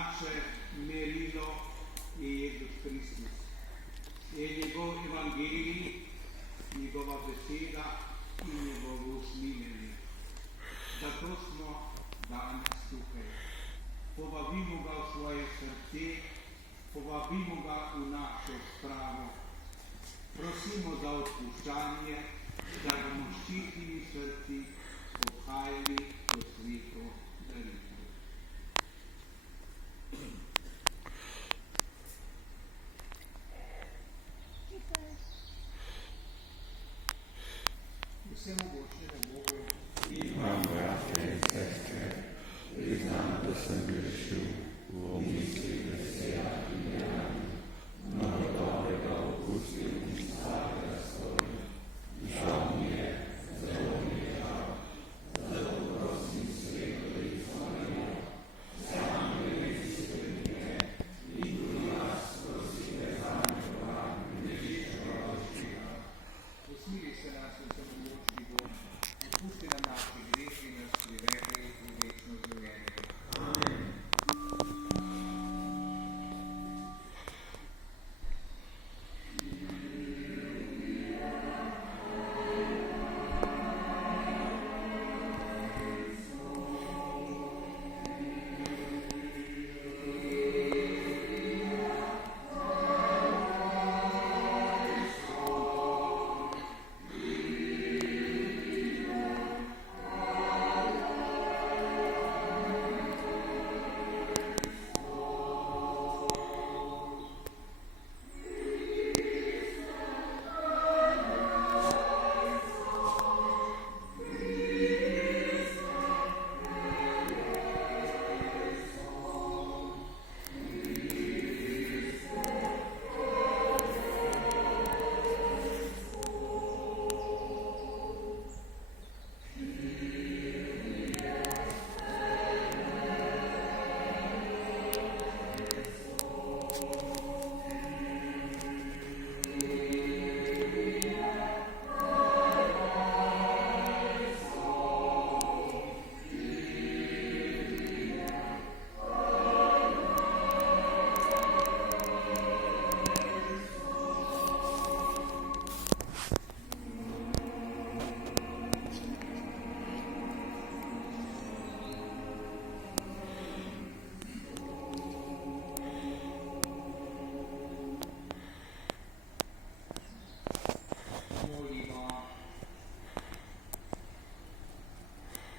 naše merilo je Jezus Kristus. Je njegov evangelij, njegova beseda in njegovo usmiljenje. Zato smo danes tukaj. Povabimo ga v svoje srce, povabimo ga v našo spravo. Prosimo za odpuščanje, da bomo s čistimi srci odhajali v sveto daritev. Vsemogočnega Bogu imam brate in sestre, priznam, da sem grešil v misli, beseda in dejanju, mnogo dobrega opustil in slabega storil. Žal mi je, zelo mi je žal, zato prosim sveto in Marijo, sam gresi svetnike in tudi vas prosite za njegova grešnega očika. Usmili se nas vsemogočni Bog, odpusti nam naše grehe in nas privede v večno življenje. Amen.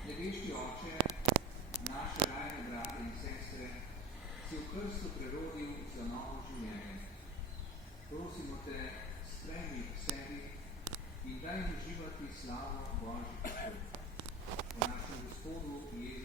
Nebeški Oče, naše rajne brate in sestre, si v krstu prerodil za novo življenje. Prosimo te, sprejmi k sebi in daj uživati slavo Božjih. Po našem Gospodu Jezu